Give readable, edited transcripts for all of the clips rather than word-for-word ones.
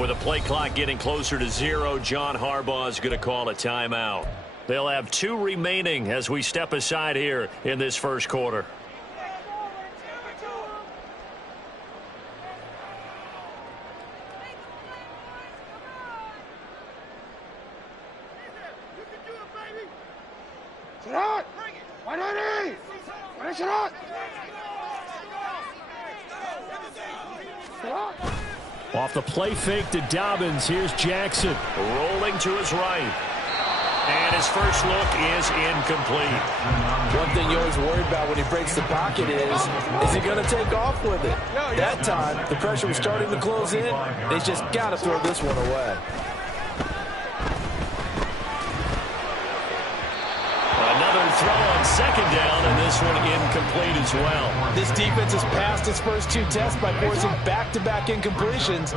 with a play clock getting closer to 0, John Harbaugh is going to call a timeout. They'll have 2 remaining as we step aside here in this first quarter. Off the play fake to Dobbins. Here's Jackson. Rolling to his right. And his first look is incomplete. One thing you always worry about when he breaks the pocket is he going to take off with it? That time, the pressure was starting to close in. They just got to throw this one away. Another throw on second down, and this one incomplete as well. This defense has passed its first 2 tests by forcing back-to-back incompletions.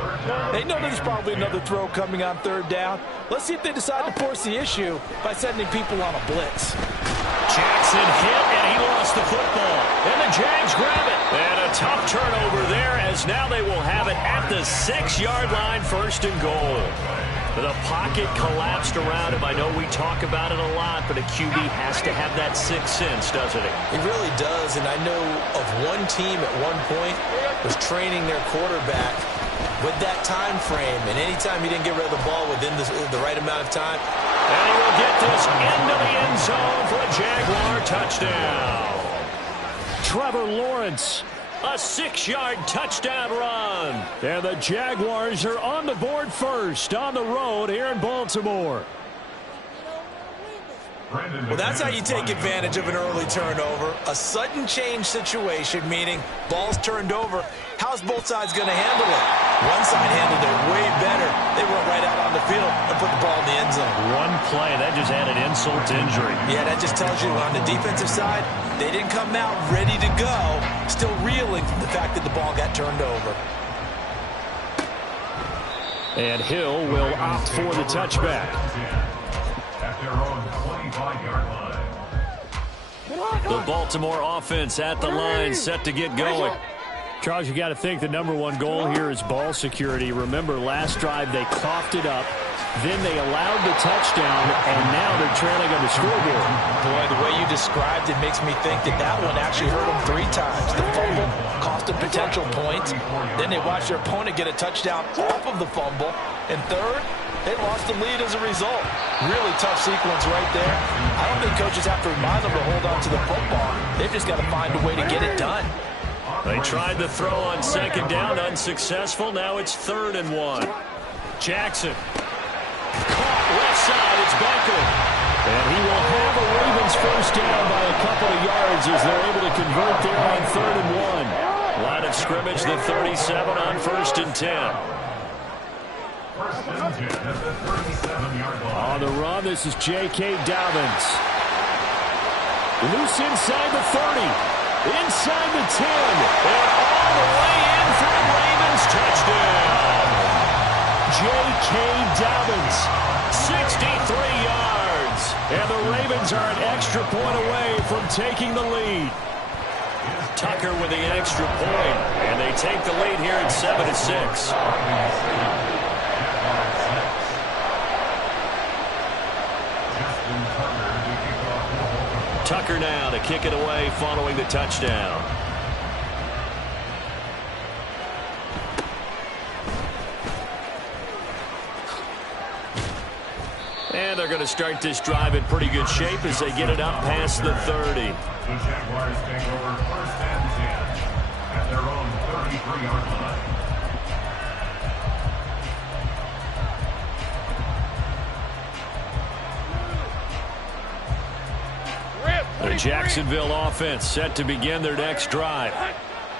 They know there's probably another throw coming on third down. Let's see if they decide to force the issue by sending people on a blitz. Jackson hit, and he lost the football. And the Jags grab it. And a tough turnover there, as now they will have it at the 6-yard line, 1st and goal. The pocket collapsed around him. I know we talk about it a lot, but a QB has to have that 6th sense, doesn't he? He really does, and I know of one team at one point was training their quarterback with that time frame, and anytime he didn't get rid of the ball within the right amount of time. And he will get this into the end zone for a Jaguar touchdown. Trevor Lawrence. A 6-yard touchdown run. And the Jaguars are on the board first on the road here in Baltimore. Well, that's how you take advantage of an early turnover. A sudden change situation, meaning ball's turned over. How's both sides going to handle it? One side handled it way better. They went right out on the field and put the ball in the end zone. One play, that just added insult to injury. Yeah, that just tells you on the defensive side, they didn't come out ready to go, still reeling from the fact that the ball got turned over. And Hill will opt for the touchback. At their own 25-yard line. The Baltimore offense at the line, set to get going. Charles, you got to think the #1 goal here is ball security. Remember, last drive they coughed it up, then they allowed the touchdown, and now they're trailing on the scoreboard. Boy, the way you described it makes me think that one actually hurt them 3 times. The fumble cost them potential points. Then they watched their opponent get a touchdown off of the fumble. And third, they lost the lead as a result. Really tough sequence right there. I don't think coaches have to remind them to hold on to the football. They've just got to find a way to get it done. They tried the throw on second down, unsuccessful. Now it's 3rd and 1. Jackson. Caught left side, it's Beckham. And he will have a Ravens first down by a couple of yards as they're able to convert there on 3rd and 1. Line of scrimmage, the 37 on 1st and 10. First and 10 at the 37-yard line. On the run, this is J.K. Dobbins. Loose inside the 30. Inside the 10. And all the way in for the Ravens touchdown. J.K. Dobbins. 63 yards. And the Ravens are an extra point away from taking the lead. Tucker with the extra point. And they take the lead here at 7-6. Tucker now to kick it away following the touchdown. And they're going to start this drive in pretty good shape as they get it up past the 30. The Jaguars take over 1st and 10 at their own 33-yard line. The Jacksonville offense set to begin their next drive.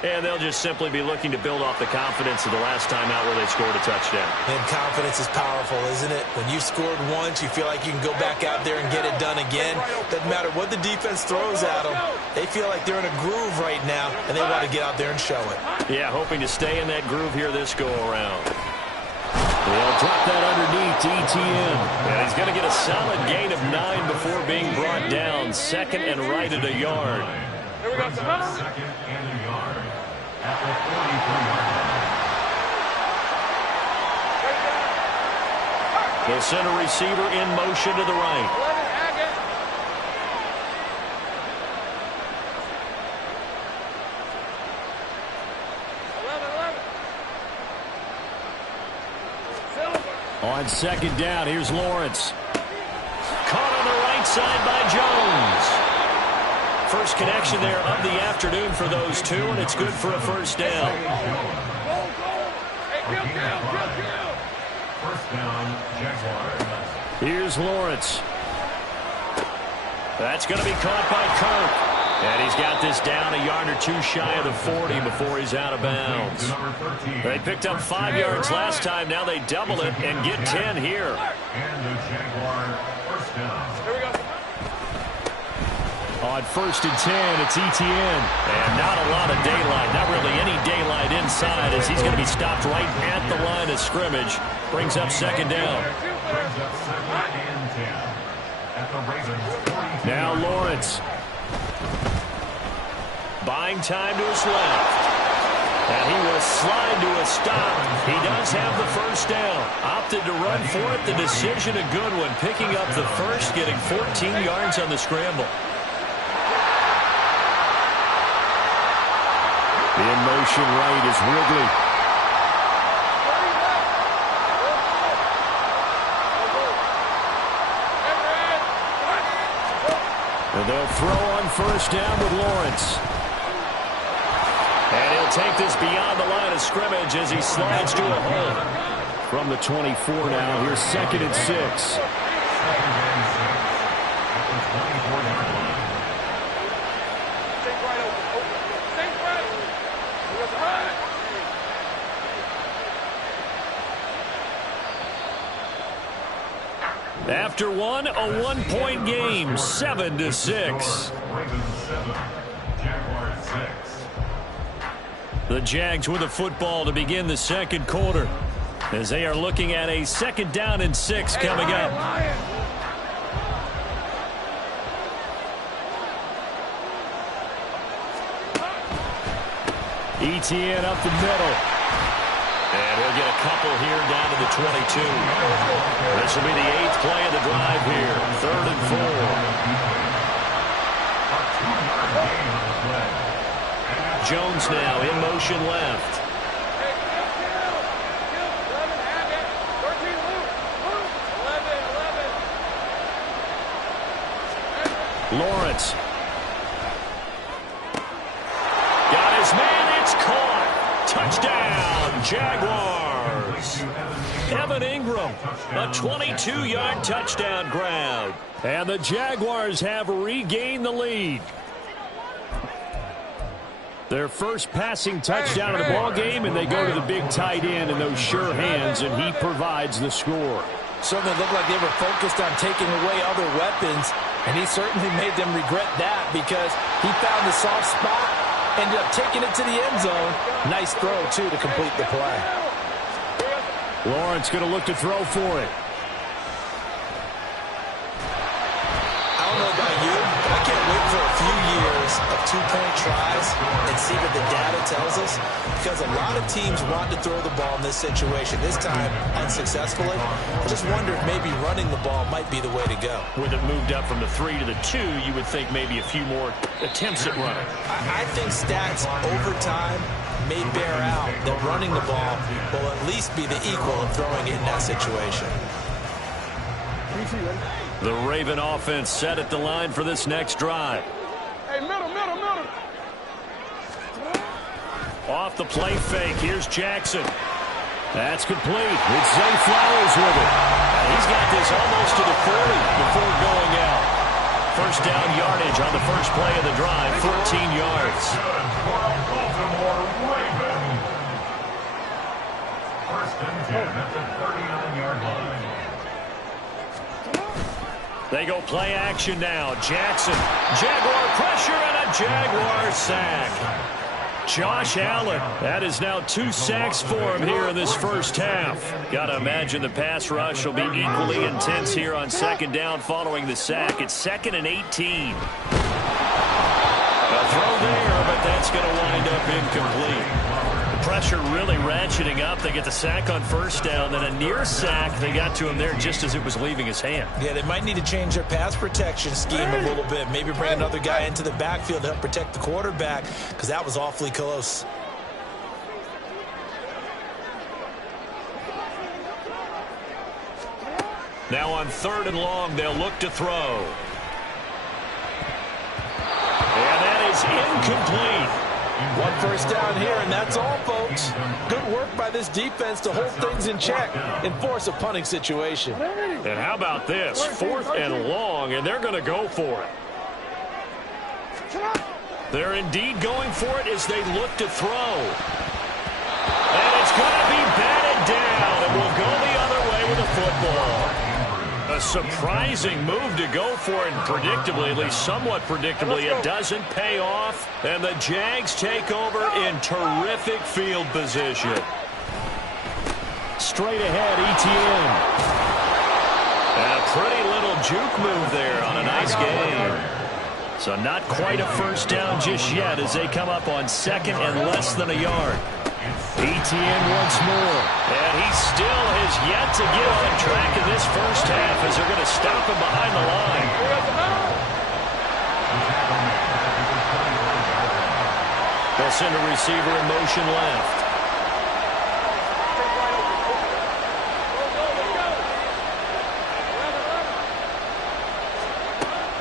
And they'll just simply be looking to build off the confidence of the last time out where they scored a touchdown. And confidence is powerful, isn't it? When you've scored once, you feel like you can go back out there and get it done again. Doesn't matter what the defense throws at them. They feel like they're in a groove right now, and they want to get out there and show it. Yeah, hoping to stay in that groove here this go-around. They'll drop that underneath to ETN. And he's going to get a solid gain of 9 before being brought down. 2nd and right at a yard. Here we go. 2nd and a yard at the 43-yard line. They'll send a receiver in motion to the right. On second down, here's Lawrence. Caught on the right side by Jones. First connection there of the afternoon for those two, and it's good for a first down. First down, Jaguars. Here's Lawrence. That's going to be caught by Kirk. And he's got this down a yard or two shy of the 40 before he's out of bounds. They picked up 5 yards last time. Now they double it and get 10 here. And the Jaguar first down. Here we go. On first and 10, it's Etienne. And not a lot of daylight. Not really any daylight inside as he's going to be stopped right at the line of scrimmage. Brings up second down. Brings up second and 10 at the Ravens 42. Now Lawrence. Buying time to his left. And he will slide to a stop. He does have the first down. Opted to run for it. The decision a good one. Picking up the first, getting 14 yards on the scramble. The in-motion right is Wrigley. And they'll throw on first down with Lawrence. And he'll take this beyond the line of scrimmage as he slides to a hole. From the 24 now, here's second and 6. After one, a one-point game, 7-6. Ravens 7, Jaguars 6. The Jags with the football to begin the second quarter as they are looking at a second down and 6 coming up. Etienne up the middle. And he'll get a couple here down to the 22. This will be the 8th play of the drive here. 3rd and 4. Jones now in motion left. Lawrence. Got his man. It's caught. Touchdown, Jaguars. Evan Ingram, a 22-yard touchdown grab. And the Jaguars have regained the lead. Their first passing touchdown of the ball game, and they go to the big tight end in those sure hands, and he provides the score. Certainly looked like they were focused on taking away other weapons, and he certainly made them regret that because he found the soft spot, ended up taking it to the end zone. Nice throw, too, to complete the play. Lawrence going to look to throw for it. I don't know about you, but I can't wait for a few years of two-point tries and see what the data tells us, because a lot of teams want to throw the ball in this situation. This time, unsuccessfully. I just wonder if maybe running the ball might be the way to go. With it moved up from the 3 to the 2, you would think maybe a few more attempts at running. I think stats over time may bear out that running the ball will at least be the equal of throwing it in that situation. The Raven offense set at the line for this next drive. Hey, middle. Off the play fake, here's Jackson. That's complete. It's Zay Flowers with it. And he's got this almost to the 40 before going out. First down yardage on the first play of the drive, 14 yards. Baltimore Ravens. First and 10 at the 39-yard line. They go play action now. Jackson, Jaguar pressure and a Jaguar sack. Josh Allen, that is now 2 sacks for him here in this first half. Got to imagine the pass rush will be equally intense here on second down following the sack. It's 2nd and 18. A throw there, but that's going to wind up incomplete. pressure really ratcheting up. They get the sack on first down, then a near sack. They got to him there just as it was leaving his hand. Yeah, they might need to change their pass protection scheme a little bit. Maybe bring another guy into the backfield to help protect the quarterback, because that was awfully close. Now on 3rd and long, they'll look to throw. And that is incomplete. 1 first down here, and that's all, folks. Good work by this defense to hold things in check and force a punting situation. And how about this? 4th and long, and they're going to go for it. They're indeed going for it as they look to throw. And it's going to be batted down, and will go the other way with the football. A surprising move to go for it, and predictably, at least somewhat predictably, it doesn't pay off, and the Jags take over in terrific field position. Straight ahead, Etienne. And a pretty little juke move there on a nice game. So not quite a first down just yet as they come up on 2nd and less than a yard. Etienne once more. And he still has yet to get on track in this first half as they're going to stop him behind the line. They'll send a receiver in motion left.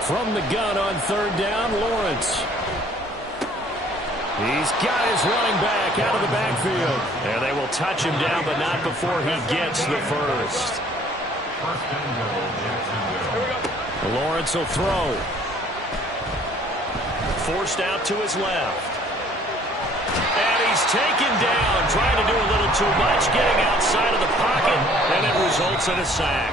From the gun on 3rd down, Lawrence. He's got his running back out of the backfield. And they will touch him down, but not before he gets the first. Lawrence will throw. Forced out to his left. And he's taken down, trying to do a little too much, getting outside of the pocket, and it results in a sack.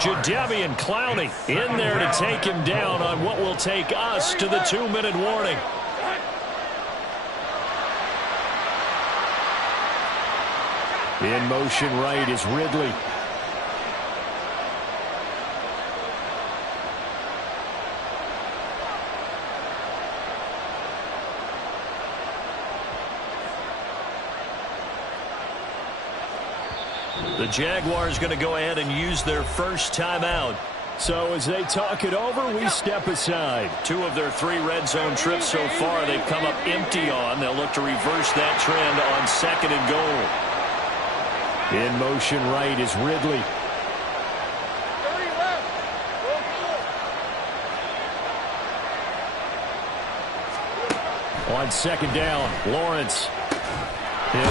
Jadeveon Clowney in there to take him down on what will take us to the 2-minute warning. In motion right is Ridley. The Jaguars going to go ahead and use their first timeout. So as they talk it over, we step aside. 2 of their 3 red zone trips so far they've come up empty on. They'll look to reverse that trend on 2nd and goal. In motion right is Ridley. On 2nd down, Lawrence. Now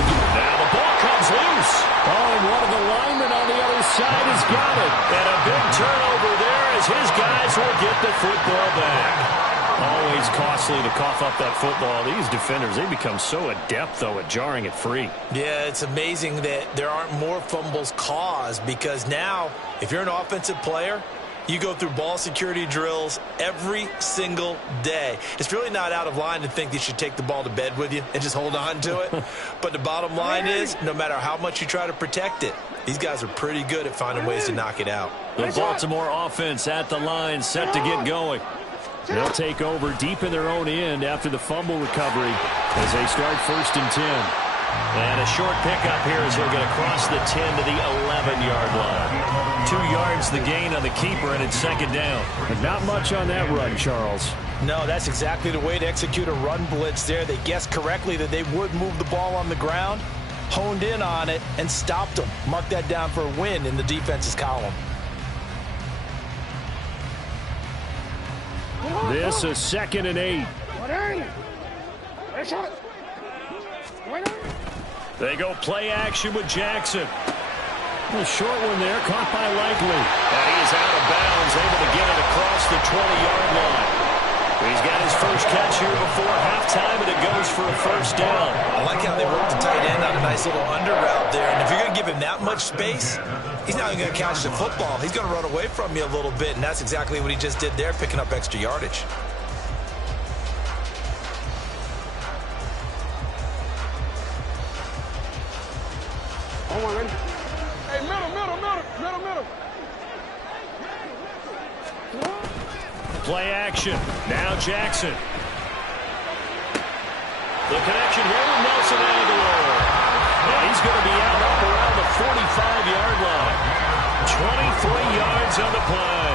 the ball comes loose. Oh, and one of the linemen on the other side has got it. And a big turnover there as his guys will get the football back. Always costly to cough up that football. These defenders, they become so adept, though, at jarring it free. Yeah, it's amazing that there aren't more fumbles caused, because now, if you're an offensive player, you go through ball security drills every single day. It's really not out of line to think you should take the ball to bed with you and just hold on to it. But the bottom line is, no matter how much you try to protect it, these guys are pretty good at finding ways to knock it out. The Baltimore offense at the line, set to get going. They'll take over deep in their own end after the fumble recovery as they start 1st and 10. And a short pickup here as he'll get across the 10 to the 11-yard line. 2 yards the gain on the keeper, and it's 2nd down. But not much on that run, Charles. No, that's exactly the way to execute a run blitz there. They guessed correctly that they would move the ball on the ground, honed in on it, and stopped them. Mark that down for a win in the defense's column. This is 2nd and 8. They go play action with Jackson. A short one there, caught by Likely. And he is out of bounds, able to get it across the 20-yard line. He's got his first catch here before halftime, and it goes for a first down. I like how they worked the tight end on a nice little under route there. And if you're going to give him that much space, he's not even going to catch the football. He's going to run away from you a little bit, and that's exactly what he just did there, picking up extra yardage. Hey, middle. Play action. Now Jackson. The connection here with Nelson Agholor. And he's going to be out up around the 45-yard line. 23 yards on the play.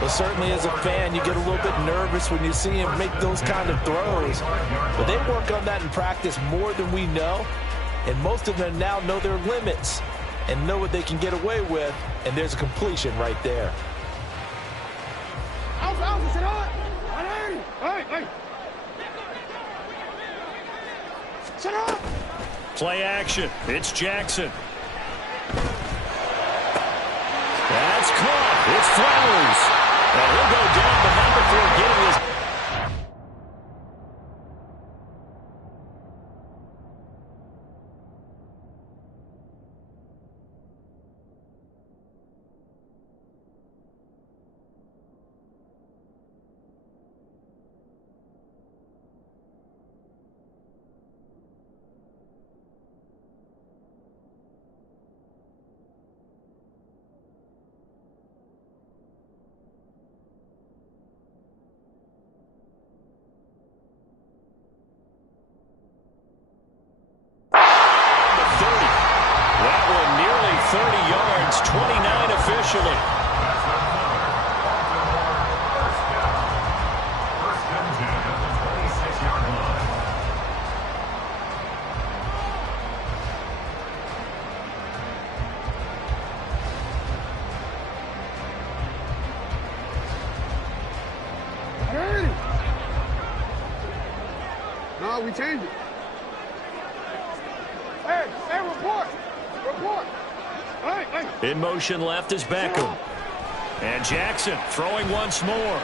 Well, certainly as a fan, you get a little bit nervous when you see him make those kind of throws. But they work on that in practice more than we know. And most of them now know their limits and know what they can get away with. And there's a completion right there. Play action. It's Jackson. That's caught. It's Flowers. And he'll go down the number before getting his... That one nearly 30 yards, 29 officially. First and 10 at the 26-yard line. No, we changed it. Hey, report. Hey. In motion left is Beckham. And Jackson throwing once more.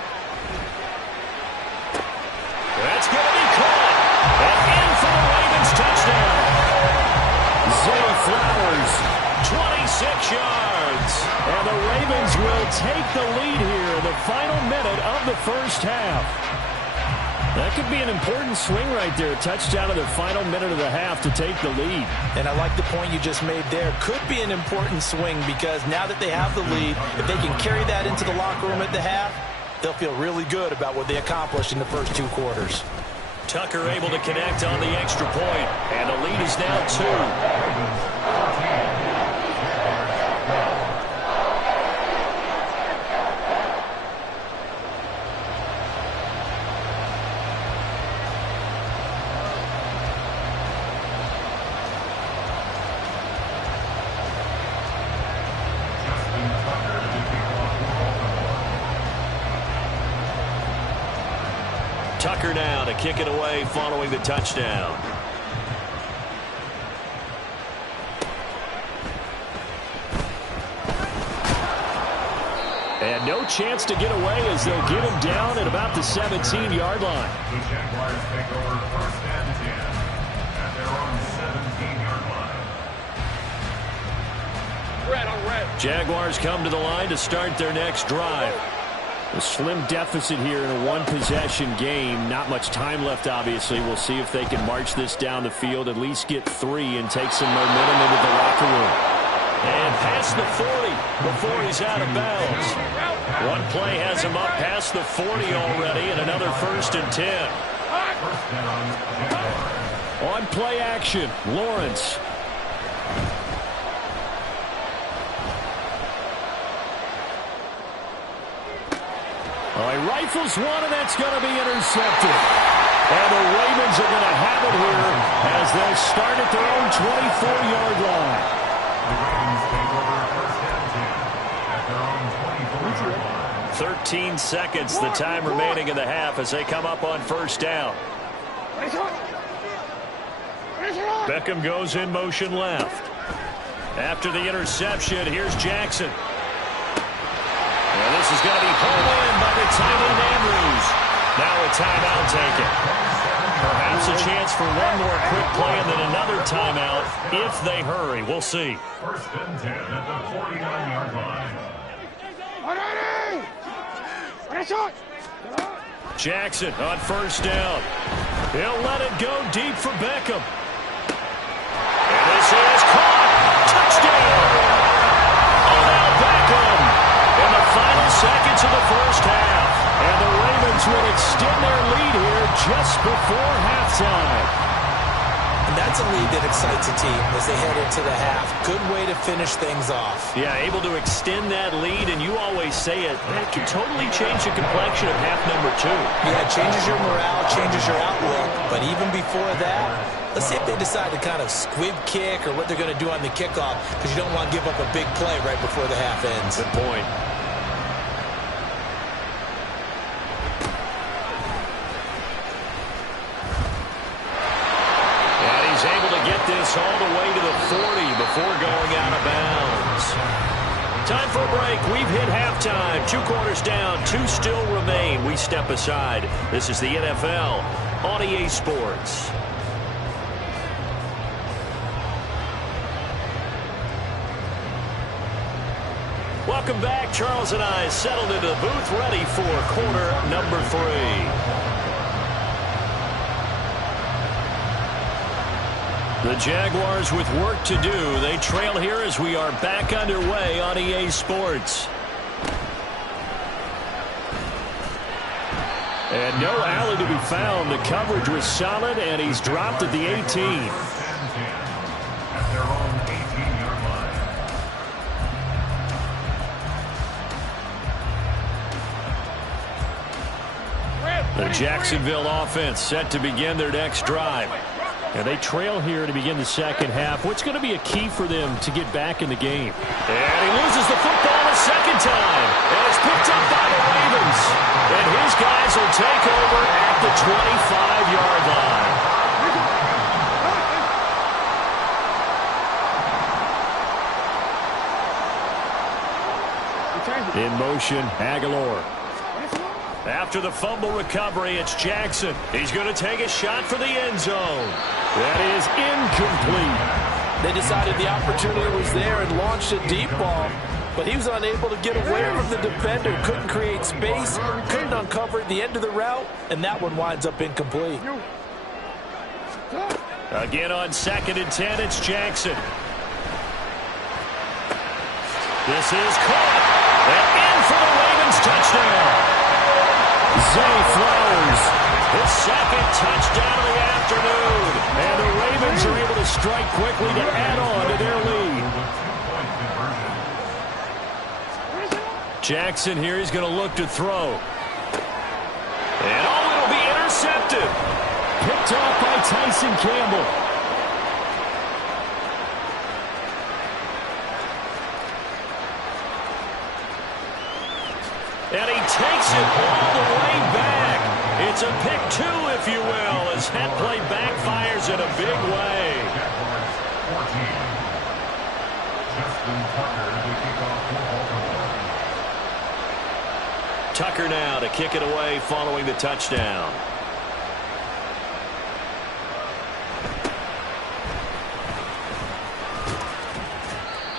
That's going to be caught. And in for the Ravens touchdown. Zay Flowers, 26 yards. And the Ravens will take the lead here in the final minute of the first half. That could be an important swing right there. Touchdown in the final minute of the half to take the lead. And I like the point you just made there. Could be an important swing because now that they have the lead, if they can carry that into the locker room at the half, they'll feel really good about what they accomplished in the first two quarters. Tucker able to connect on the extra point. And the lead is now 2. Tucker now to kick it away following the touchdown. And no chance to get away as they'll get him down at about the 17-yard line. The Jaguars take over first and 10 at their own 17-yard line. Red. Jaguars come to the line to start their next drive. A slim deficit here in a one-possession game. Not much time left, obviously. We'll see if they can march this down the field, at least get 3 and take some momentum into the locker room. And past the 40 before he's out of bounds. One play has him up past the 40 already, and another first and 10. First down, Jaguars. On play action, Lawrence. He rifles one, and that's going to be intercepted. And the Ravens are going to have it here as they'll start at their own 24-yard line. The Ravens take over first and 10 at their own 24-yard line. 13 seconds, the time remaining in the half as they come up on first down. Beckham goes in motion left. After the interception, here's Jackson. And this is going to be pulled in by the tight end Andrews. Now a timeout taken. Perhaps a chance for one more quick play and then another timeout if they hurry. We'll see. First and 10 at the 49-yard line. Jackson on first down. He'll let it go deep for Beckham. And this is caught. Touchdown. Odell Beckham in the final seconds of the first half. And the Ravens will extend their lead here just before halftime. And that's a lead that excites a team as they head into the half. Good way to finish things off. Yeah, able to extend that lead, and you always say it, that can totally change the complexion of half number 2. Yeah, it changes your morale, changes your outlook. But even before that, let's see if they decide to kind of squib kick or what they're going to do on the kickoff, because you don't want to give up a big play right before the half ends. Good point. This all the way to the 40 before going out of bounds. Time for a break. We've hit halftime. 2 quarters down, 2 still remain. We step aside. This is the NFL on EA Sports. Welcome back. Charles and I settled into the booth, ready for quarter number 3. The Jaguars with work to do. They trail here as we are back underway on EA Sports. And no alley to be found. The coverage was solid, and he's dropped at the 18. At their own 18-yard line. The Jacksonville offense set to begin their next drive. And they trail here to begin the second half. What's going to be a key for them to get back in the game? And he loses the football a second time. And it's picked up by the Ravens. And his guys will take over at the 25-yard line. In motion, Aguilar. After the fumble recovery, it's Jackson. He's going to take a shot for the end zone. That is incomplete. They decided the opportunity was there and launched a deep ball, but he was unable to get away from the defender. Couldn't create space, couldn't uncover the end of the route, and that one winds up incomplete. Again on 2nd and 10, it's Jackson. This is caught. And in for the Ravens touchdown. Zay Flowers. His second touchdown of the afternoon. And the Ravens are able to strike quickly to add on to their lead. Jackson here, he's going to look to throw. And it'll be intercepted. Picked off by Tyson Campbell. And he takes it all the way back. It's a pick 2, if you will, as that play backfires in a big way. Tucker now to kick it away following the touchdown.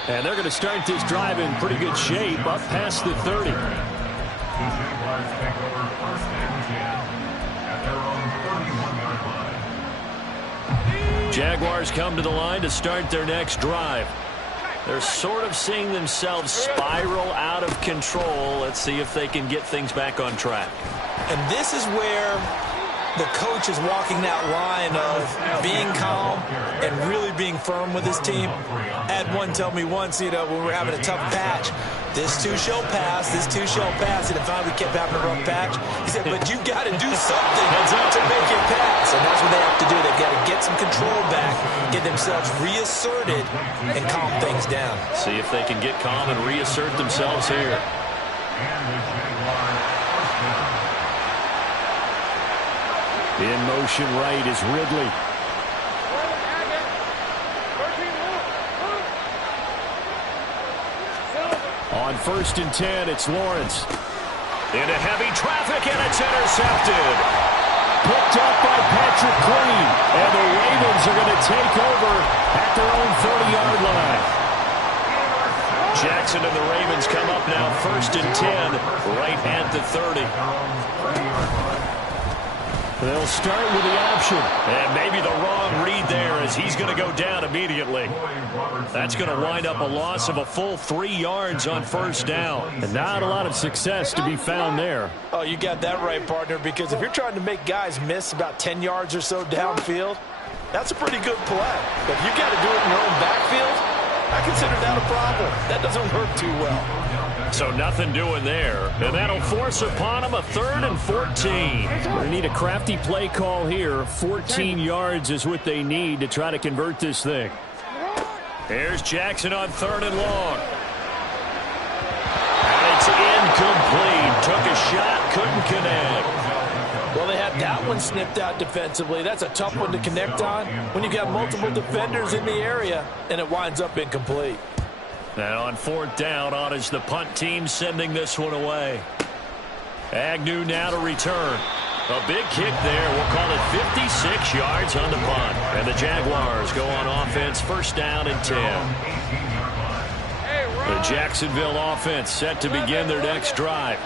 And they're going to start this drive in pretty good shape, up past the 30. The Jaguars take over 1st and 10 at their own 31-yard line. Jaguars come to the line to start their next drive. They're sort of seeing themselves spiral out of control. Let's see if they can get things back on track. And this is where the coach is walking that line of being calm and really being firm with his team. I had one tell me once, when we're having a tough patch, this too shall pass, this too shall pass. And if we kept having a rough patch, he said, but you've got to do something to make it pass. And that's what they have to do. They've got to get some control back, get themselves reasserted, and calm things down. See if they can get calm and reassert themselves here. In motion right is Ridley. On 1st and 10, it's Lawrence. Into heavy traffic, and it's intercepted. Picked up by Patrick Queen. And the Ravens are going to take over at their own 30-yard line. Jackson and the Ravens come up now 1st and 10, right at the 30. They'll start with the option. And maybe the wrong read there as he's going to go down immediately. That's going to wind up a loss of a full 3 yards on first down. And not a lot of success to be found there. Oh, you got that right, partner, because if you're trying to make guys miss about 10 yards or so downfield, that's a pretty good play. But if you got to do it in your own backfield, I consider that a problem. That doesn't work too well. So nothing doing there. And that'll force upon him a 3rd and 14. They need a crafty play call here. 14 yards is what they need to try to convert this thing. Here's Jackson on 3rd and long. And it's incomplete. Took a shot, couldn't connect. Well, they had that one snipped out defensively. That's a tough one to connect on when you've got multiple defenders in the area, and it winds up incomplete. Now on 4th down, on is the punt team sending this one away. Agnew now to return. A big kick there. We'll call it 56 yards on the punt. And the Jaguars go on offense, 1st down and 10. The Jacksonville offense set to begin their next drive.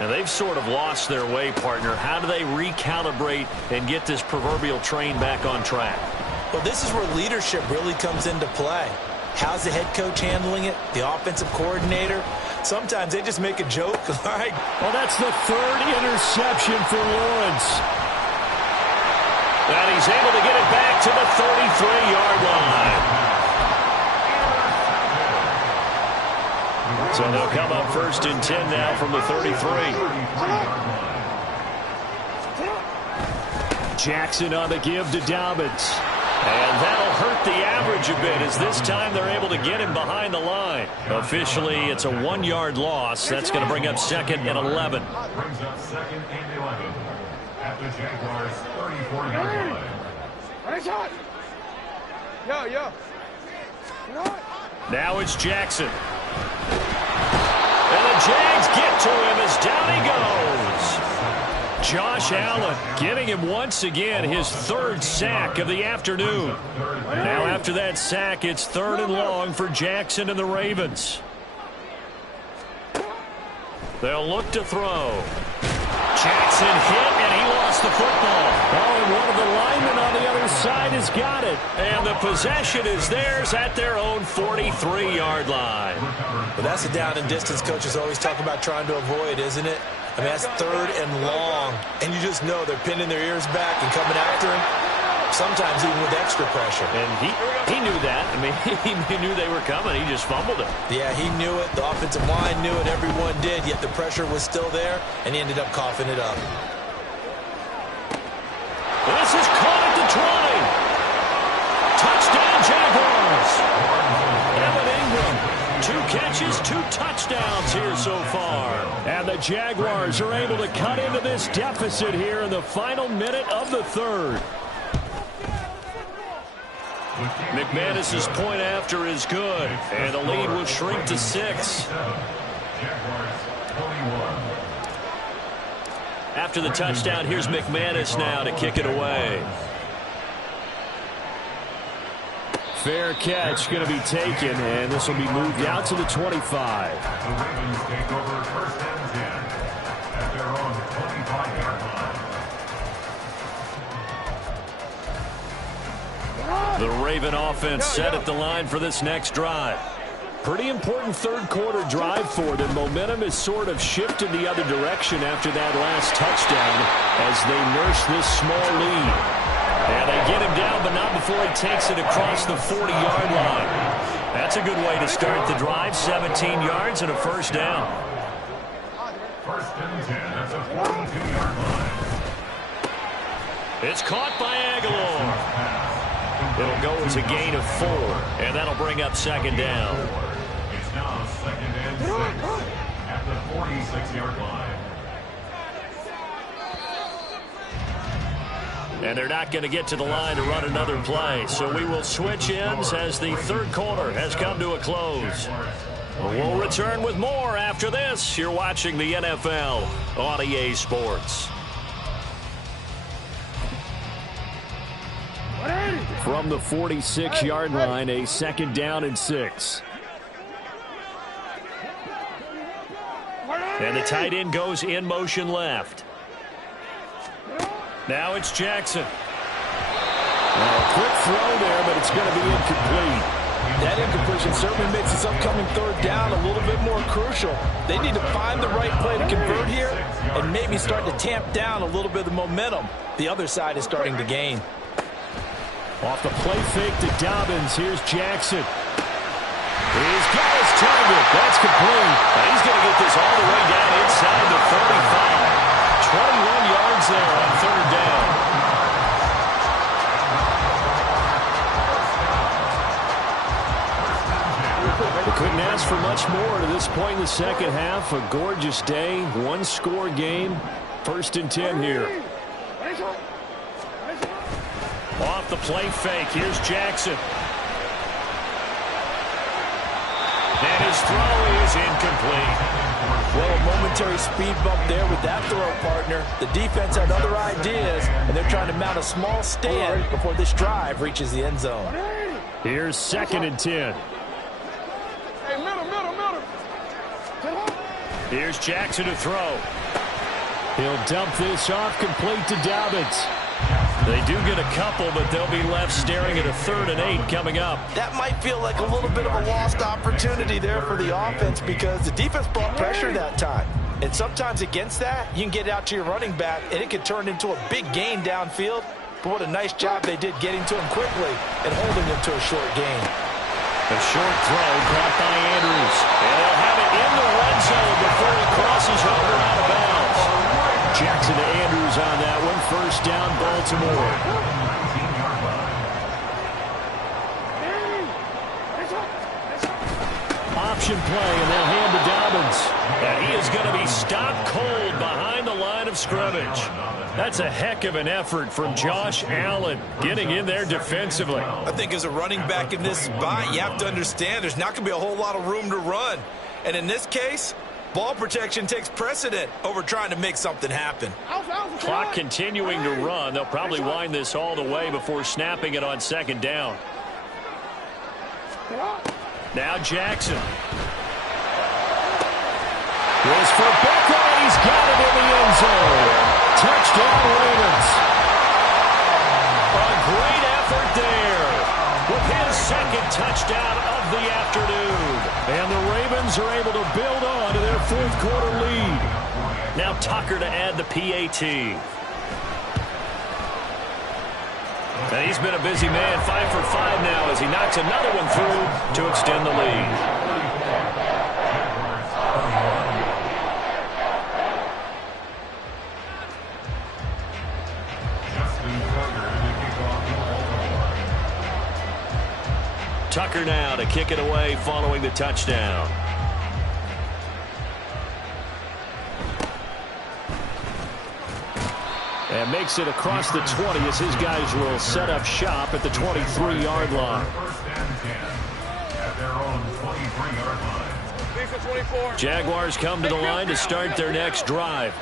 And they've sort of lost their way, partner. How do they recalibrate and get this proverbial train back on track? Well, this is where leadership really comes into play. How's the head coach handling it? The offensive coordinator? Sometimes they just make a joke. All right. Well, that's the 3rd interception for Lawrence. And he's able to get it back to the 33-yard line. So they'll come up 1st and 10 now from the 33. Jackson on the give to Dobbins. And that'll hurt the average a bit as this time they're able to get him behind the line. Officially, it's a 1-yard loss. That's going to bring up 2nd and 11. Brings up 2nd and 11 at the Jaguars' 34-yard line. Nice shot. Yo. What? Now it's Jackson. And the Jags get to him as down he goes. Josh Allen giving him once again his 3rd sack of the afternoon. Now after that sack, it's 3rd and long for Jackson and the Ravens. They'll look to throw. Jackson hit, and he lost the football. Oh, and one of the linemen on the other side has got it. And the possession is theirs at their own 43-yard line. But that's a down and distance coaches always talk about trying to avoid, isn't it? I mean, that's 3rd and long, and you just know they're pinning their ears back and coming after him, sometimes even with extra pressure. And he knew that. I mean, he knew they were coming. He just fumbled it. Yeah, he knew it. The offensive line knew it. Everyone did, yet the pressure was still there, and he ended up coughing it up. This is caught at the 20. Touchdown, Jaguars. Evan Ingram. 2 catches, 2 touchdowns here so far. And the Jaguars are able to cut into this deficit here in the final minute of the 3rd. McManus's point after is good, and the lead will shrink to 6. After the touchdown, here's McManus now to kick it away. Fair catch going to be taken, and this will be moved out to the 25. The Ravens take over 1st and 10 at their own 25-yard line. The Raven offense set at the line for this next drive. Pretty important 3rd quarter drive for them. Momentum has sort of shifted the other direction after that last touchdown as they nurse this small lead. And they get him down, but not before he takes it across the 40-yard line. That's a good way to start the drive. 17 yards and a 1st down. 1st and 10 at the 42-yard line. It's caught by Aguilar. It'll go as a gain of 4, and that'll bring up 2nd down. It's now 2nd and 6 at the 46-yard line. And they're not going to get to the line to run another play. So we will switch ends as the 3rd quarter has come to a close. We'll return with more after this. You're watching the NFL on EA Sports. From the 46-yard line, a 2nd down and 6. And the tight end goes in motion left. Now it's Jackson. A quick throw there, but it's going to be incomplete. That incompletion certainly makes this upcoming third down a little bit more crucial. They need to find the right play to convert here and maybe start to tamp down a little bit of the momentum the other side is starting to gain. Off the play fake to Dobbins. Here's Jackson. He's got his target. That's complete. He's going to get this all the way down inside the 35. 21 yards there on third down. They couldn't ask for much more to this point in the second half. A gorgeous day, one-score game. 1st and 10 here. Off the play fake, here's Jackson. And his throw is incomplete. Well, a momentary speed bump there with that throw, partner. The defense had other ideas, and they're trying to mount a small stand before this drive reaches the end zone. Here's 2nd and 10. Hey, middle. Here's Jackson to throw. He'll dump this off, complete to Dobbins. They do get a couple, but they'll be left staring at a 3rd and 8 coming up. That might feel like a little bit of a lost opportunity there for the offense because the defense brought pressure that time. And sometimes against that, you can get out to your running back, and it can turn into a big gain downfield. But what a nice job they did getting to him quickly and holding him to a short gain. A short throw caught by Andrews. And they'll have it in the red zone before he crosses over out of bounds. Jackson to Andrews on that one. 1st down, Baltimore. Option play, and they'll hand to Dobbins. And he is going to be stopped cold behind the line of scrimmage. That's a heck of an effort from Josh Allen getting in there defensively. I think as a running back in this spot, you have to understand there's not going to be a whole lot of room to run. And in this case, ball protection takes precedent over trying to make something happen. Clock continuing to run. They'll probably wind this all the way before snapping it on 2nd down. Now Jackson. Goes for Beckham. He's got it in the end zone. Touchdown, Ravens. A great effort there with his 2nd touchdown of the afternoon. And the Ravens are able to build on to their 4th quarter lead. Now Tucker to add the PAT. And he's been a busy man, 5 for 5 now as he knocks another one through to extend the lead. Tucker now to kick it away following the touchdown. And makes it across the 20 as his guys will set up shop at the 23-yard line. Jaguars come to the line to start their next drive.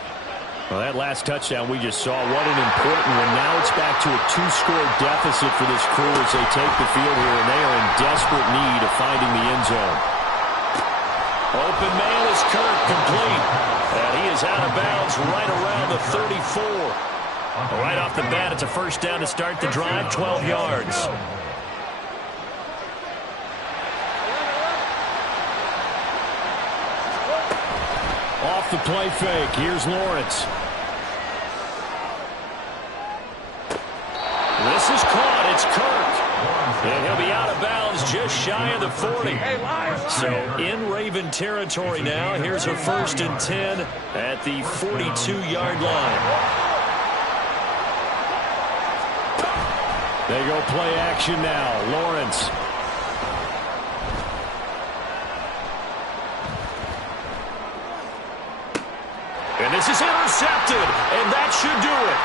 Well, that last touchdown we just saw, what an important one. Now it's back to a 2-score deficit for this crew as they take the field here, and they are in desperate need of finding the end zone. Open man is Kirk, complete. And he is out of bounds right around the 34. Right off the bat, it's a 1st down to start the drive, 12 yards. Off the play fake, here's Lawrence. This is caught, it's Kirk. And he'll be out of bounds just shy of the 40. So in Raven territory now, here's a 1st and 10 at the 42-yard line. They go play action now. Lawrence. And this is intercepted, and that should do it.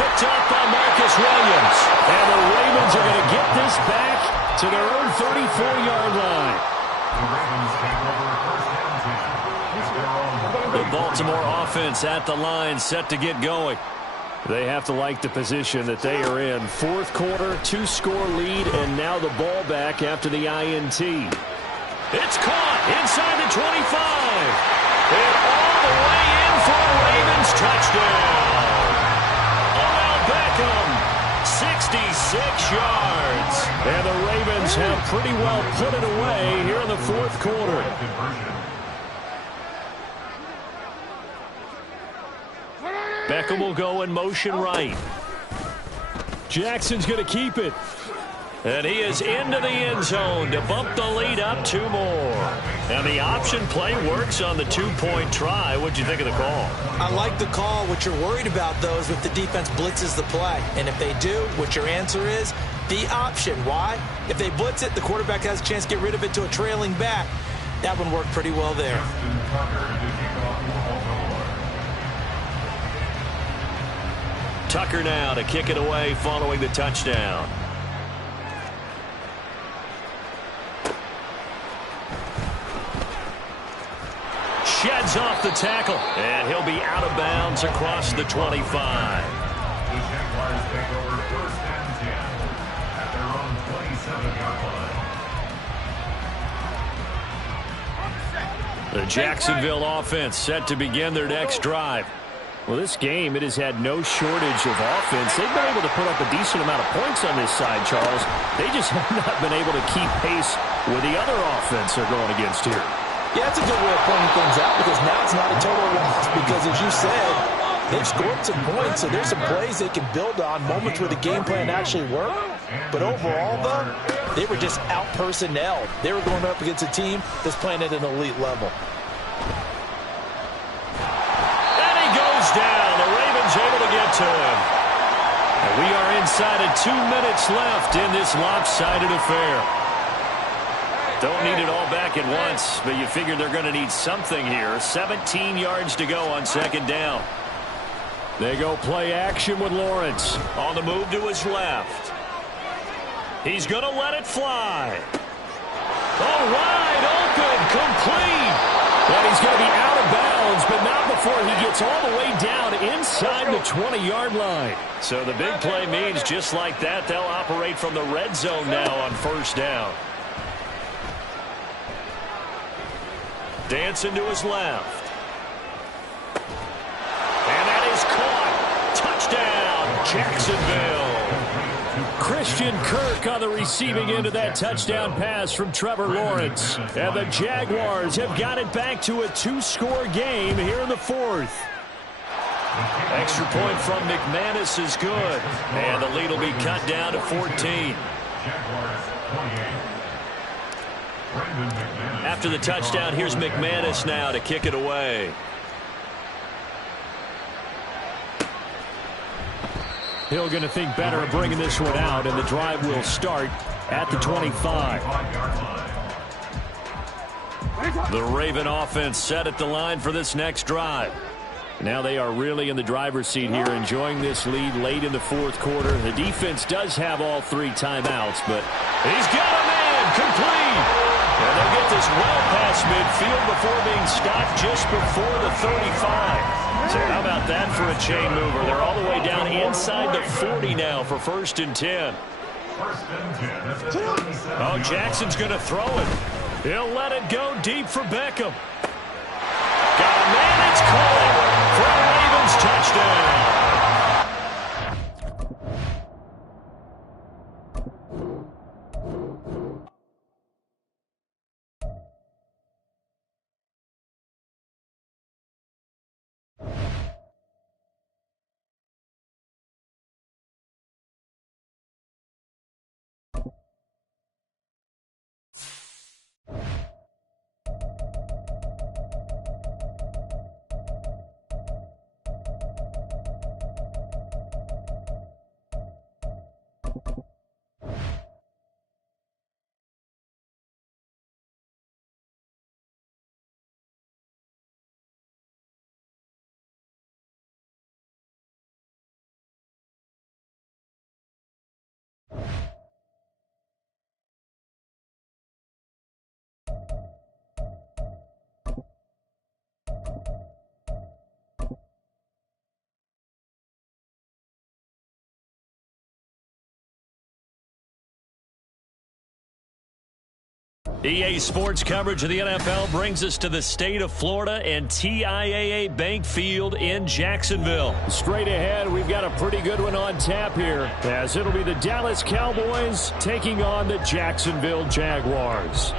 Picked up by Marcus Williams. And the Ravens are going to get this back to their own 34-yard line. The Baltimore offense at the line, set to get going. They have to like the position that they are in. 4th quarter, 2-score lead, and now the ball back after the INT. It's caught inside the 25. And all the way in for a Ravens touchdown. A yards. And the Ravens have pretty well put it away here in the fourth quarter. Beckham will go in motion right. Jackson's going to keep it. And he is into the end zone to bump the lead up 2 more. And the option play works on the 2-point try. What'd you think of the call? I like the call. What you're worried about, though, is if the defense blitzes the play. And if they do, what your answer is? The option. Why? If they blitz it, the quarterback has a chance to get rid of it to a trailing back. That one worked pretty well there. Tucker now to kick it away following the touchdown. Sheds off the tackle, and he'll be out of bounds across the 25. The Jaguars take over 1st and 10 at their own 27-yard line. The Jacksonville offense set to begin their next drive. Well, this game, it has had no shortage of offense. They've been able to put up a decent amount of points on this side, Charles. They just have not been able to keep pace with the other offense they're going against here. Yeah, that's a good way of pointing things out because now it's not a total loss because, as you said, they've scored some points, so there's some plays they can build on, moments where the game plan actually worked. But overall, though, they were just out-personnelled. They were going up against a team that's playing at an elite level. And he goes down. The Ravens able to get to him. And we are inside of 2 minutes left in this lopsided affair. Don't need it all back at once, but you figure they're going to need something here. 17 yards to go on 2nd down. They go play action with Lawrence. On the move to his left. He's going to let it fly. Oh, wide open, complete. And he's going to be out of bounds, but not before he gets all the way down inside the 20-yard line. So the big play means just like that, they'll operate from the red zone now on 1st down. Dancing to his left. And that is caught. Touchdown, Jacksonville. Christian Kirk on the receiving end of that touchdown pass from Trevor Lawrence. And the Jaguars have got it back to a 2-score game here in the 4th. Extra point from McManus is good. And the lead will be cut down to 14. After the touchdown, here's McManus now to kick it away. Hill going to think better of bringing this one out, and the drive will start at the 25. The Raven offense set at the line for this next drive. Now they are really in the driver's seat here, enjoying this lead late in the 4th quarter. The defense does have all 3 timeouts, but he's got a man complete. And they'll get this well past midfield before being stopped just before the 35. So how about that for a chain mover? They're all the way down inside the 40 now for 1st and 10. Oh, Jackson's going to throw it. He'll let it go deep for Beckham. Got a man, it's caught for a Ravens touchdown. EA Sports coverage of the NFL brings us to the state of Florida and TIAA Bank Field in Jacksonville. Straight ahead, we've got a pretty good one on tap here, as it'll be the Dallas Cowboys taking on the Jacksonville Jaguars.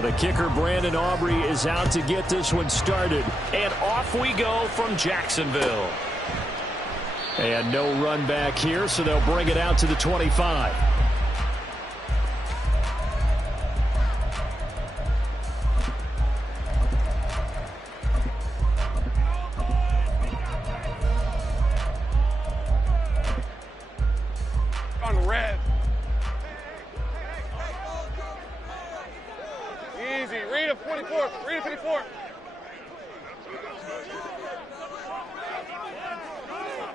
The kicker, Brandon Aubrey, is out to get this one started. And off we go from Jacksonville. And no run back here, so they'll bring it out to the 25. On the red. Easy. Read a 44. Read a 54.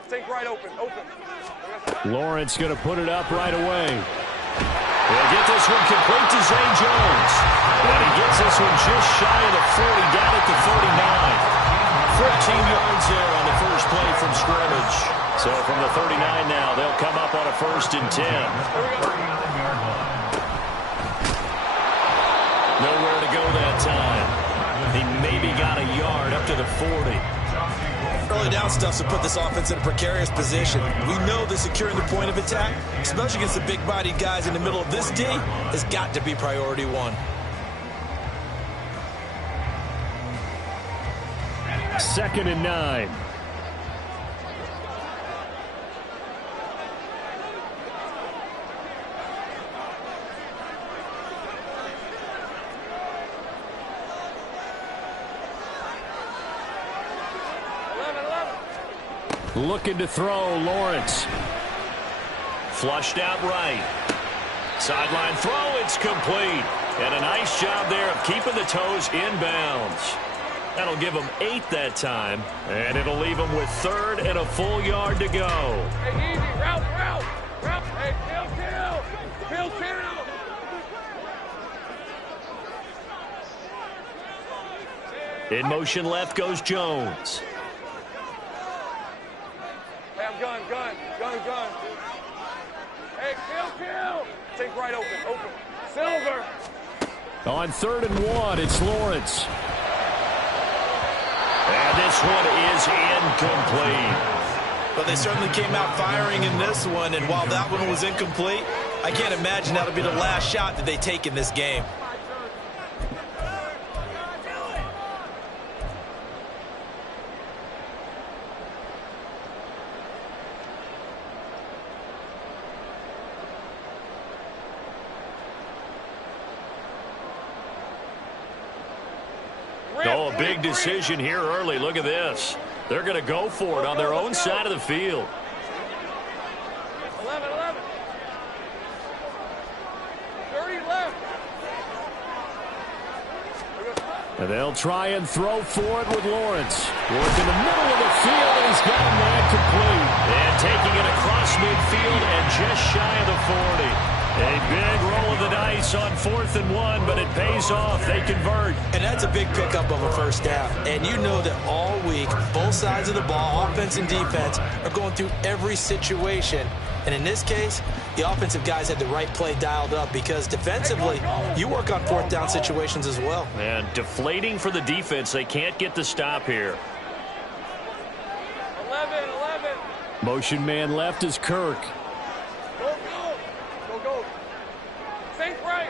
Take right open. Lawrence going to put it up right away. They'll get this one complete to Zay Jones. And he gets this one just shy of the 40, down at the 39. 14 yards there on the first play from scrimmage. So from the 39 now, they'll come up on a 1st and 10. Nowhere to go that time. He maybe got a yard up to the 40. Early down stuff to put this offense in a precarious position. We know that securing the point of attack, especially against the big-bodied guys in the middle of this D, has got to be priority one. 2nd and 9. Looking to throw, Lawrence. Flushed out right. Sideline throw, it's complete. And a nice job there of keeping the toes inbounds. That'll give them 8 that time. And it'll leave them with 3rd and a full yard to go. Hey, easy. Route. Hey, kill. In motion left goes Jones. Hey, I'm gun. Hey, kill. Take right open. Silver. On 3rd and 1, it's Lawrence. And this one is incomplete. But they certainly came out firing in this one, and while that one was incomplete, I can't imagine that'll be the last shot that they take in this game. Oh, a big decision here early. Look at this. They're going to go for it on their own side of the field. 11. 30 left. And they'll try and throw for it with Lawrence. Work in the middle of the field, and he's got a man complete. And taking it across midfield and just shy of the 40. A big roll of the dice on 4th and 1, but it pays off. They convert. And that's a big pickup of a first down. And you know that all week, both sides of the ball, offense and defense, are going through every situation. And in this case, the offensive guys had the right play dialed up because defensively, you work on 4th down situations as well. And deflating for the defense. They can't get the stop here. 11. Motion man left is Kirk. Go. Think right.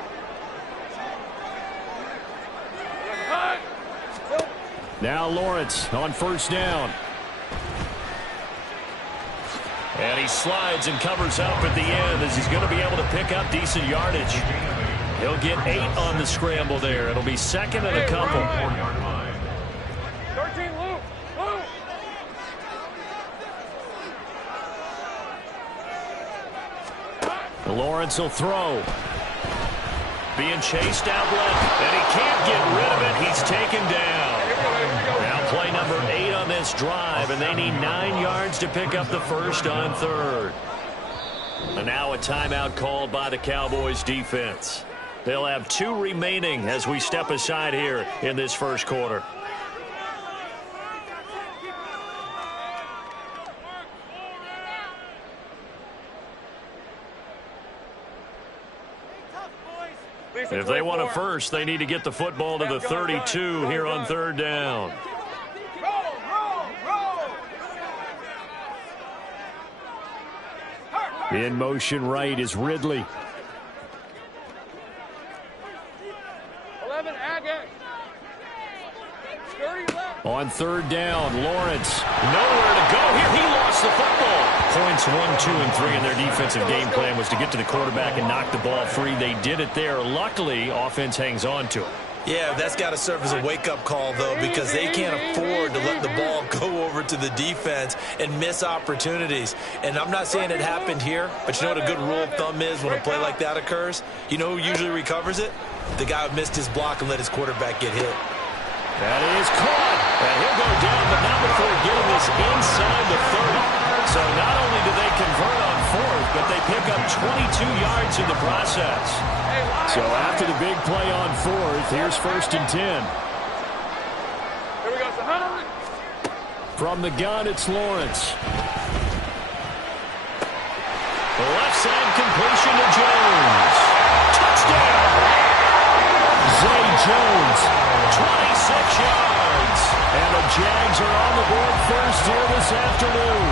Now Lawrence on 1st down. And he slides and covers up at the end as he's going to be able to pick up decent yardage. He'll get 8 on the scramble there. It'll be 2nd and a couple. 13 loop. Lawrence will throw. Being chased out left, and he can't get rid of it. He's taken down. Now play number 8 on this drive, and they need 9 yards to pick up the 1st on 3rd. And now a timeout called by the Cowboys defense. They'll have 2 remaining as we step aside here in this first quarter. If they want a first, they need to get the football to the 32 here on 3rd down. In motion right is Ridley. 11, Agate. 30 left. On 3rd down, Lawrence. Nowhere to go here. He lost the football. Points 1, 2, and 3 in their defensive game plan was to get to the quarterback and knock the ball free. They did it there. Luckily, offense hangs on to it. Yeah, that's got to serve as a wake-up call, though, because they can't afford to let the ball go over to the defense and miss opportunities. And I'm not saying it happened here, but you know what a good rule of thumb is when a play like that occurs? You know who usually recovers it? The guy who missed his block and let his quarterback get hit. That is caught. And he'll go down, but not before getting this inside the 30. So not only do they convert on 4th, but they pick up 22 yards in the process. So after the big play on 4th, here's 1st and 10. Here we go, Sahana. From the gun, it's Lawrence. Left side completion to Jones. Touchdown! Zay Jones. 26 yards. And the Jags are on the board first here this afternoon.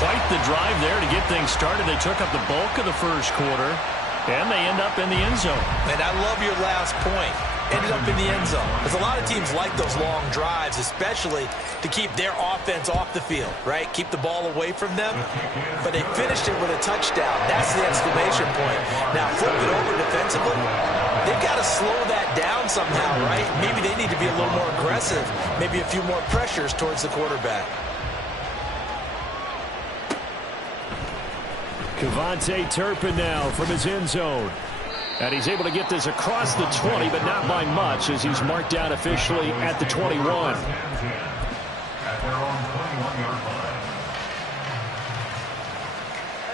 Quite the drive there to get things started. They took up the bulk of the first quarter, and they end up in the end zone. And I love your last point. Ended up in the end zone. Because a lot of teams like those long drives, especially to keep their offense off the field, right? Keep the ball away from them. But they finished it with a touchdown. That's the exclamation point. Now, flip it over defensively. They've got to slow that down somehow, right? Maybe they need to be a little more aggressive. Maybe a few more pressures towards the quarterback. KaVontae Turpin now from his end zone. And he's able to get this across the 20, but not by much, as he's marked out officially at the 21. At their own 21-yard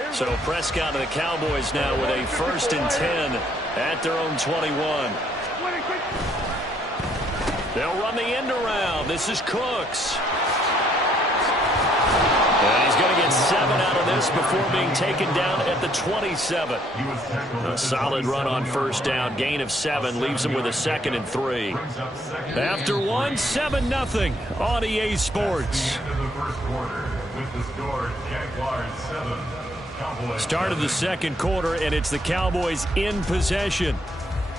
line. So Prescott and the Cowboys now with a 1st and 10 at their own 21. They'll run the end around. This is Cooks. And he's going to get 7 out of this before being taken down at the 27. A solid run on 1st down. Gain of 7 leaves him with a 2nd and 3. After 1, 7-0 on EA Sports. Start of the second quarter, and it's the Cowboys in possession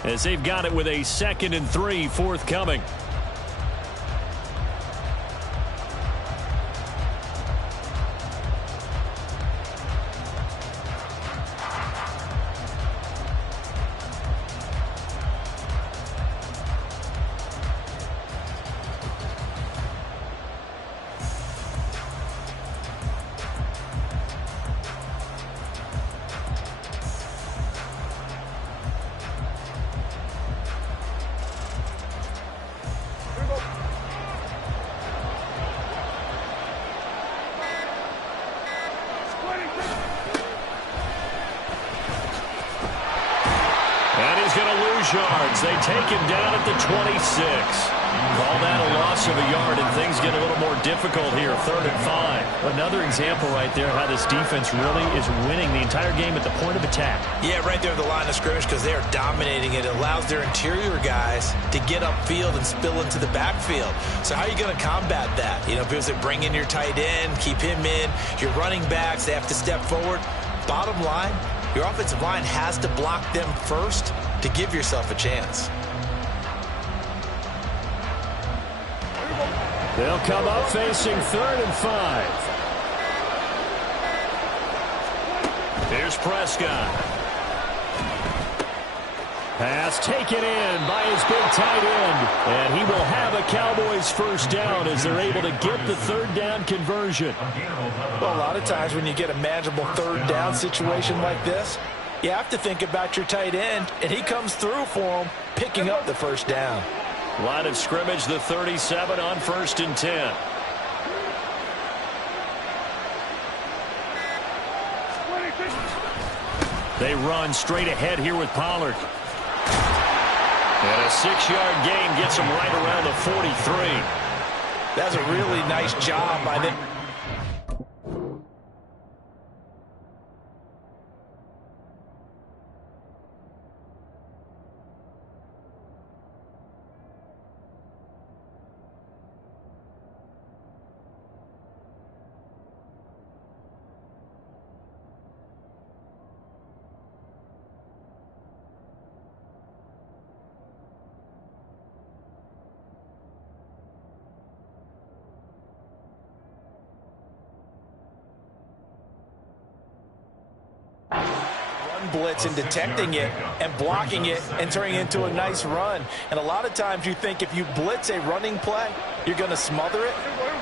as they've got it with a 2nd and 3 forthcoming. Yards. They take him down at the 26. Call that a loss of a yard, and things get a little more difficult here. 3rd and 5. Another example right there how this defense really is winning the entire game at the point of attack. Yeah, right there at the line of scrimmage, because they are dominating it. It allows their interior guys to get upfield and spill into the backfield. So how are you going to combat that? You know, because they bring in your tight end, keep him in. Your running backs, they have to step forward. Bottom line, your offensive line has to block them first to give yourself a chance. They'll come up facing 3rd and 5. Here's Prescott. Pass taken in by his big tight end. And he will have a Cowboys 1st down as they're able to get the 3rd down conversion. Well, a lot of times when you get a manageable 3rd down situation like this, you have to think about your tight end, and he comes through for him, picking up the 1st down. Line of scrimmage, the 37 on 1st and 10. They run straight ahead here with Pollard. And a 6-yard gain gets them right around the 43. That's a really nice job by them. Blitz and detecting it and blocking it and turning it into a nice run. And a lot of times you think if you blitz a running play, you're going to smother it.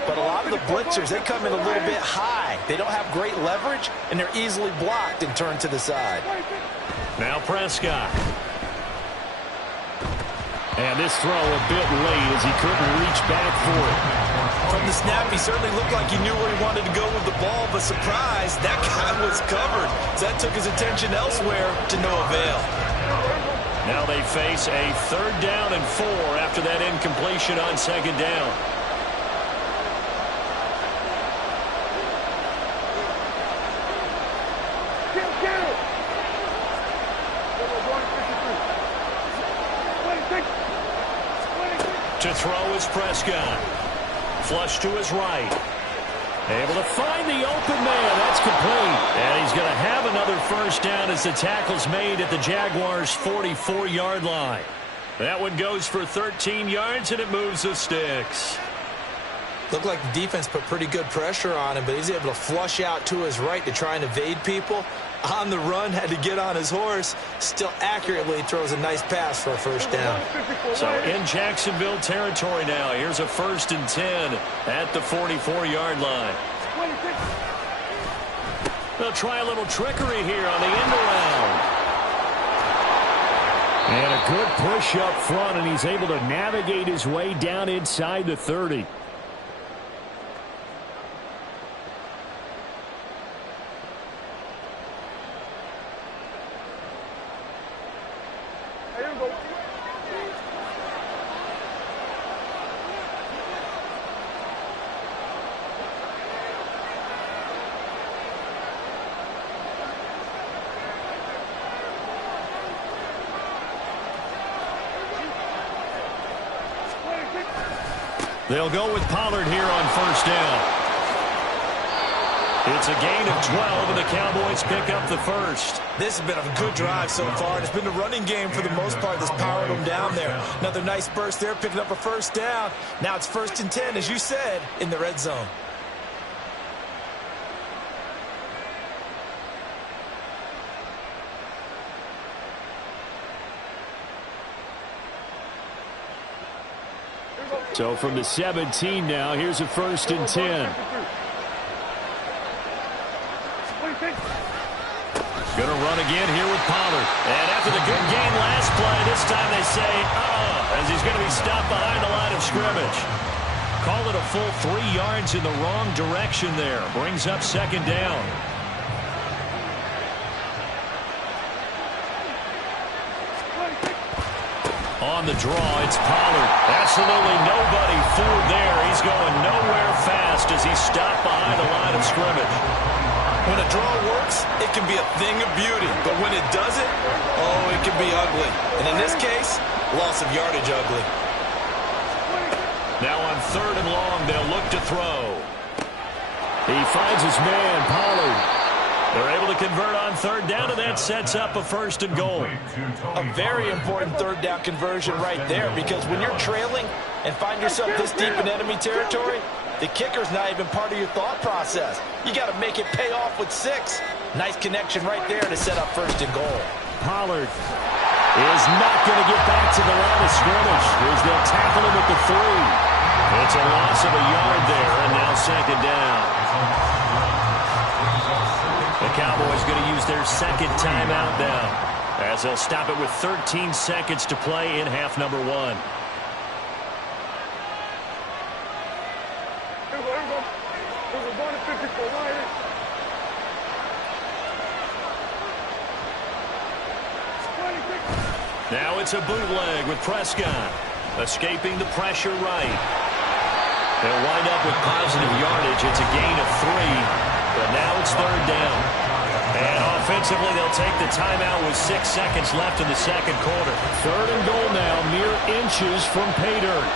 But a lot of the blitzers, they come in a little bit high. They don't have great leverage, and they're easily blocked and turned to the side. Now Prescott. And this throw a bit late as he couldn't reach back for it. From the snap, he certainly looked like he knew where he wanted to go with the ball, but surprise, that guy was covered. So that took his attention elsewhere to no avail. Now they face a 3rd down and 4 after that incompletion on 2nd down. To throw is Prescott. Flush to his right. Able to find the open man. That's complete. And he's going to have another 1st down as the tackle's made at the Jaguars' 44-yard line. That one goes for 13 yards, and it moves the sticks. Looked like the defense put pretty good pressure on him, but he's able to flush out to his right to try and evade people. On the run, had to get on his horse. Still accurately throws a nice pass for a 1st down. So in Jacksonville territory now. Here's a 1st and 10 at the 44-yard line. They'll try a little trickery here on the end around. And a good push up front, and he's able to navigate his way down inside the 30. They'll go with Pollard here on 1st down. It's a gain of 12, and the Cowboys pick up the 1st. This has been a good drive so far. It's been the running game for the most part that's powered them down there. Another nice burst there, picking up a 1st down. Now it's 1st and 10, as you said, in the red zone. So from the 17 now, here's a 1st and 10. Going to run again here with Pollard. And after the good gain last play, this time they say, as he's going to be stopped behind the line of scrimmage. Call it a full 3 yards in the wrong direction there. Brings up 2nd down. On the draw, it's Pollard. Absolutely nobody fooled there. He's going nowhere fast as he's stopped behind the line of scrimmage. When a draw works, it can be a thing of beauty. But when it doesn't, oh, it can be ugly. And in this case, loss of yardage ugly. Now on 3rd and long, they'll look to throw. He finds his man, Pollard. They're able to convert on 3rd down, and that sets up a 1st and goal. A very important 3rd down conversion right there, because when you're trailing and find yourself this deep in enemy territory, the kicker's not even part of your thought process. You got to make it pay off with 6. Nice connection right there to set up 1st and goal. Pollard is not going to get back to the line of scrimmage as they'll tackle him at the 3. It's a loss of a yard there, and now 2nd down. The Cowboys going to use their 2nd timeout now, as they'll stop it with 13 seconds to play in half number 1. Now it's a bootleg with Prescott. Escaping the pressure right. They'll wind up with positive yardage. It's a gain of 3, but now it's third down. And offensively, they'll take the timeout with 6 seconds left in the second quarter. Third and goal now, mere inches from pay dirt.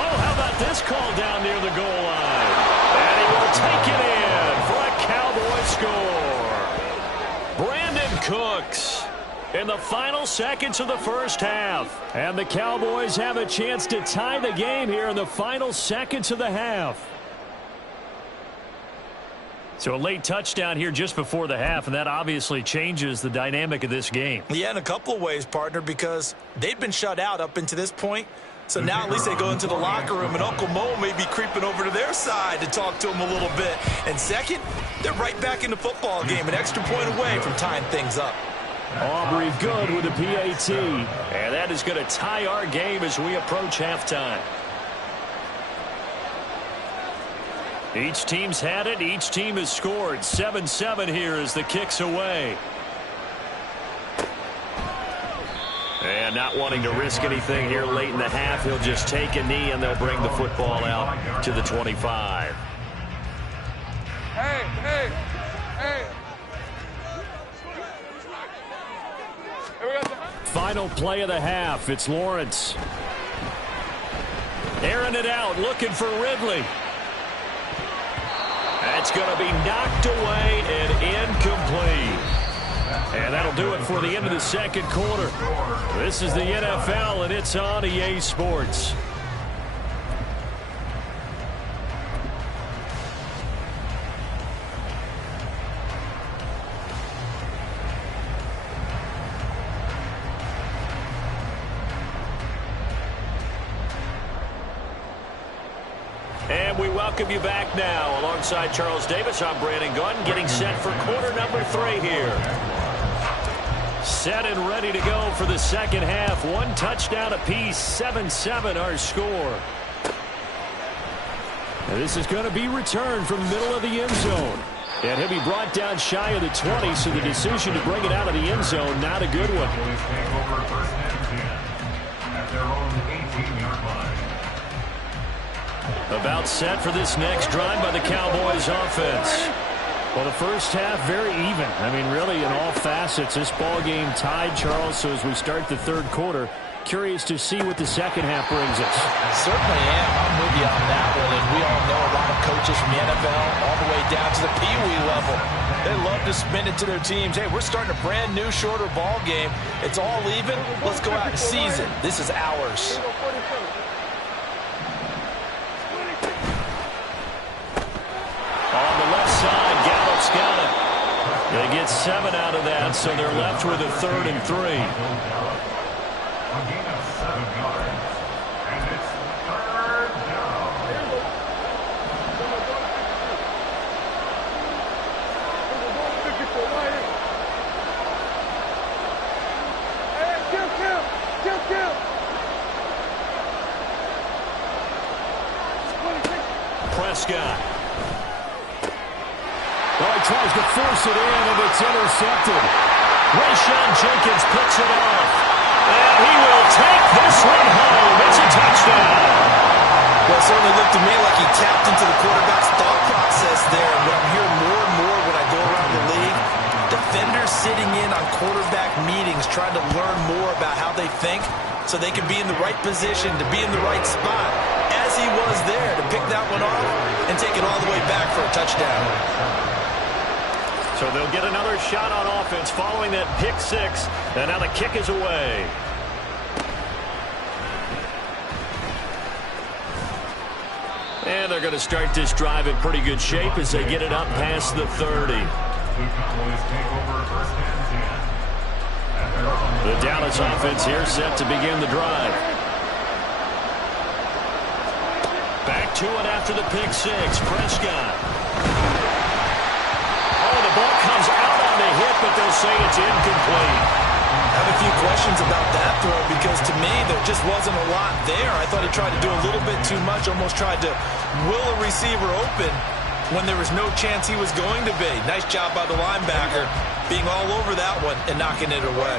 Oh, how about this call down near the goal line? And he will take it in for a Cowboy score. Brandon Cooks in the final seconds of the first half. And the Cowboys have a chance to tie the game here in the final seconds of the half. So a late touchdown here just before the half, and that obviously changes the dynamic of this game. Yeah, in a couple of ways, partner, because they've been shut out up until this point. So now at least they go into the locker room, and Uncle Mo may be creeping over to their side to talk to them a little bit. And second, they're right back in the football game, an extra point away from tying things up. Aubrey good with a PAT. And that is going to tie our game as we approach halftime. Each team's had it. Each team has scored. 7-7 here as the kick's away. And not wanting to risk anything here late in the half, he'll just take a knee and they'll bring the football out to the 25. Hey. Final play of the half. It's Lawrence. Airing it out, looking for Ridley. That's going to be knocked away and incomplete. And that'll do it for the end of the second quarter. This is the NFL, and it's on EA Sports. And we welcome you back now. Alongside Charles Davis, I'm Brandon Gunn, getting set for quarter number 3 here. Set and ready to go for the second half. One touchdown apiece, 7-7 our score. And this is going to be returned from the middle of the end zone. And he'll be brought down shy of the 20, so the decision to bring it out of the end zone, not a good one. About set for this next drive by the Cowboys offense. Well, the first half, very even. I mean, really, in all facets, this ball game tied, Charles. So as we start the third quarter, curious to see what the second half brings us. Certainly am. I'm with you on that one. And we all know a lot of coaches from the NFL all the way down to the Pee-wee level. They love to spin it to their teams. Hey, we're starting a brand new, shorter ball game. It's all even. Let's go out and seize it. This is ours. On the left side, Gallup's got it. They get 7 out of that, so they're left with a 3rd and 3. A gain of 7 yards. And it's third down. Kill. Prescott. Oh, he tries to force it in, and it's intercepted. Rayshawn Jenkins picks it off. And he will take this one home. It's a touchdown. Well, it certainly looked to me like he tapped into the quarterback's thought process there. But I'm hearing more and more when I go around the league, defenders sitting in on quarterback meetings trying to learn more about how they think so they can be in the right position to be in the right spot, as he was there to pick that one off and take it all the way back for a touchdown. So they'll get another shot on offense following that pick 6. And now the kick is away. And they're going to start this drive in pretty good shape as they get it up past the 30. The Dallas offense here set to begin the drive. Back to it after the pick 6. Prescott. The ball comes out on the hit, but they'll say it's incomplete. I have a few questions about that throw because to me there just wasn't a lot there. I thought he tried to do a little bit too much, almost tried to will a receiver open, when there was no chance he was going to be. Nice job by the linebacker being all over that one and knocking it away.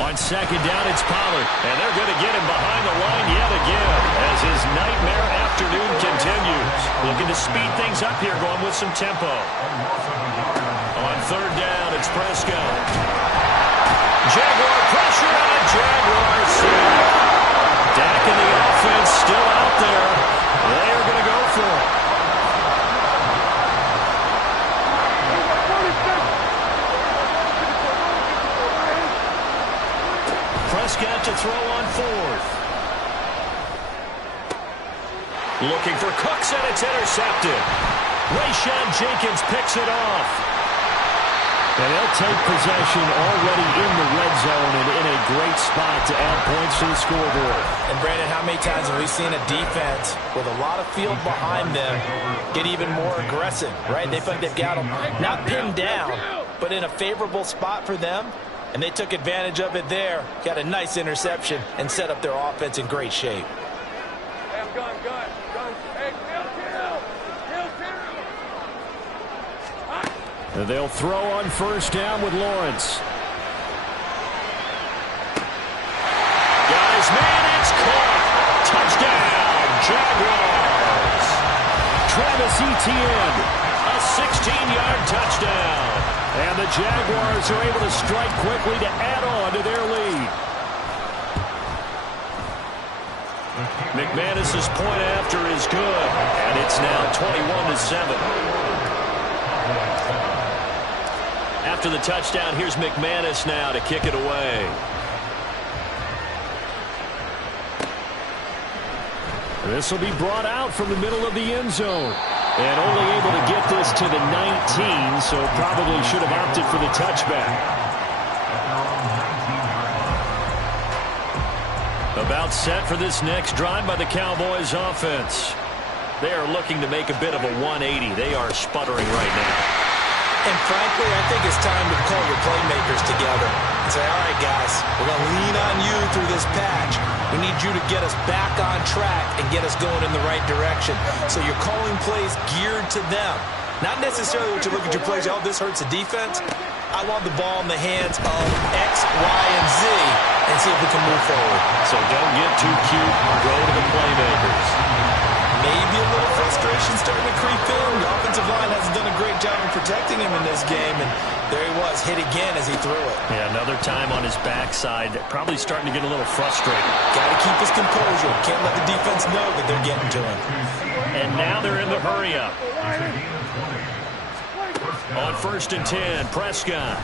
On second down, it's Pollard, and they're going to get him behind the line yet again as his nightmare afternoon continues. Looking to speed things up here, going with some tempo. On third down, it's Prescott. Jaguar pressure on a Jaguar sack. Dak and the offense still out there. They are going to go for it. Prescott to throw on fourth. Looking for Cooks, and it's intercepted. Rayshawn Jenkins picks it off. And they'll take possession already in the red zone and in a great spot to add points to the scoreboard. And, Brandon, how many times have we seen a defense with a lot of field behind them get even more aggressive, right? They feel like they've got them not pinned down, but in a favorable spot for them. And they took advantage of it there, got a nice interception, and set up their offense in great shape. Hey, I'm gun. Hey, And they'll throw on first down with Lawrence. Guys, man, it's caught. Touchdown, Jaguars. Travis Etienne, a 16-yard touchdown. And the Jaguars are able to strike quickly to add on to their lead. McManus's point after is good, and it's now 21-7. After the touchdown, here's McManus now to kick it away. This will be brought out from the middle of the end zone. And only able to get this to the 19, so probably should have opted for the touchback. About set for this next drive by the Cowboys offense. They are looking to make a bit of a 180. They are sputtering right now. And frankly, I think it's time to call your playmakers together and say, all right, guys, we're going to lean on you through this patch. We need you to get us back on track and get us going in the right direction. So you're calling plays geared to them. Not necessarily what you look at your plays, oh, this hurts the defense. I want the ball in the hands of X, Y, and Z and see if we can move forward. So don't get too cute. Go to the playmakers. Maybe a little frustration starting to creep in. The offensive line hasn't done a great job of protecting him in this game, and there he was, hit again as he threw it. Yeah, another time on his backside, probably starting to get a little frustrated. Got to keep his composure. Can't let the defense know that they're getting to him. And now they're in the hurry-up. On 1st and 10, Prescott.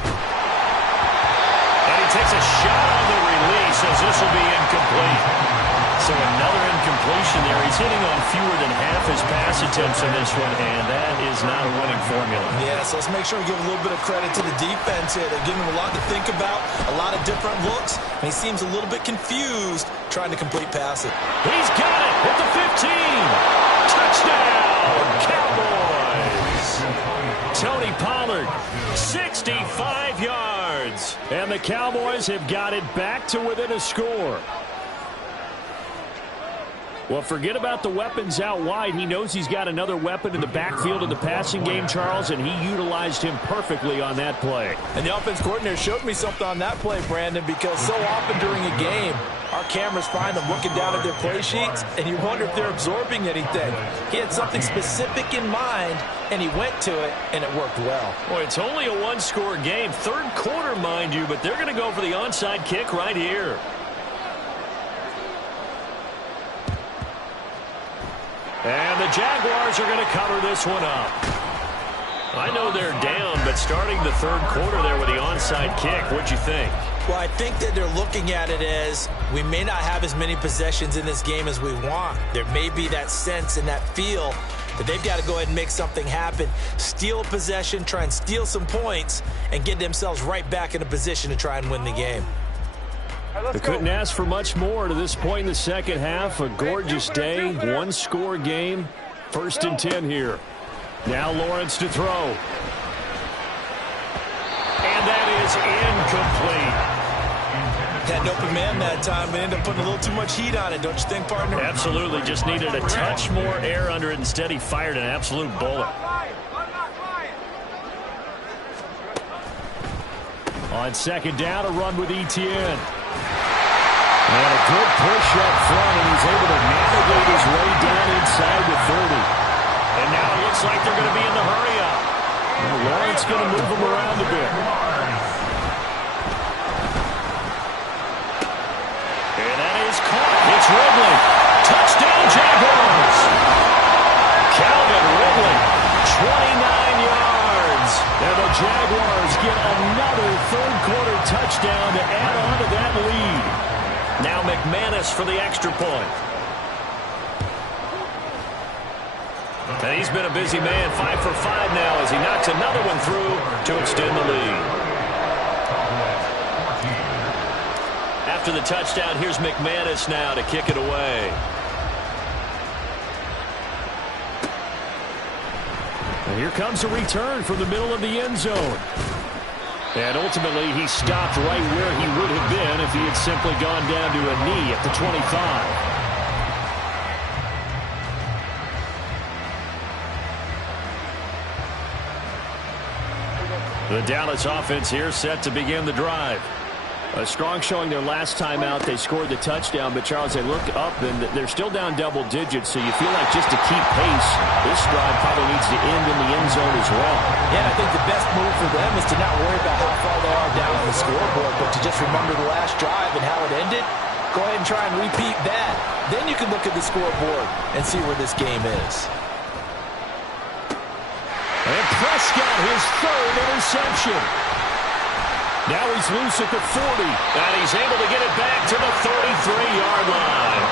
And he takes a shot on the release as this will be incomplete. So another incompletion there. He's hitting on fewer than half his pass attempts in this one, and that is not a winning formula. Yeah, so let's make sure we give a little bit of credit to the defense here. They're giving him a lot to think about, a lot of different looks, and he seems a little bit confused trying to complete passes. He's got it at the 15. Touchdown, Cowboys. Tony Pollard, 65 yards. And the Cowboys have got it back to within a score. Well, forget about the weapons out wide. He knows he's got another weapon in the backfield of the passing game, Charles, and he utilized him perfectly on that play. And the offense coordinator showed me something on that play, Brandon, because so often during a game, our cameras find them looking down at their play sheets, and you wonder if they're absorbing anything. He had something specific in mind, and he went to it, and it worked well. Boy, it's only a one-score game. Third quarter, mind you, but they're going to go for the onside kick right here. And the Jaguars are going to cover this one up. I know they're down, but starting the third quarter there with the onside kick, what'd you think? Well, I think that they're looking at it as we may not have as many possessions in this game as we want. There may be that sense and that feel that they've got to go ahead and make something happen, steal a possession, try and steal some points, and get themselves right back in a position to try and win the game. They couldn't ask for much more to this point in the second half. A gorgeous day, one-score game. 1st and 10 here. Now Lawrence to throw. And that is incomplete. had an open man that time, but ended up putting a little too much heat on it, don't you think, partner? Absolutely. Just needed a touch more air under it. Instead, he fired an absolute bullet. On second down, a run with Etienne. And a good push up front, and he's able to navigate his way down inside the 30. And now it looks like they're going to be in the hurry-up. Lawrence going to move him around a bit. And that is caught. It's Ridley. Touchdown, Jaguars. Calvin Ridley, 29 yards. And the Jaguars get another third-quarter touchdown to add on to that lead. Now McManus for the extra point. And he's been a busy man, 5 for 5 now as he knocks another one through to extend the lead. After the touchdown, here's McManus now to kick it away. And here comes a return from the middle of the end zone. And ultimately, he stopped right where he would have been if he had simply gone down to a knee at the 25. The Dallas offense here set to begin the drive. A strong showing their last time out. They scored the touchdown, but Charles, they look up and they're still down double digits, so you feel like just to keep pace, this drive probably needs to end in the end zone as well. Yeah, I think the best move for them is to not worry about how far they are down on the scoreboard, but to just remember the last drive and how it ended. Go ahead and try and repeat that. Then you can look at the scoreboard and see where this game is. And Prescott, his third interception. Now he's loose at the 40. And he's able to get it back to the 33-yard line.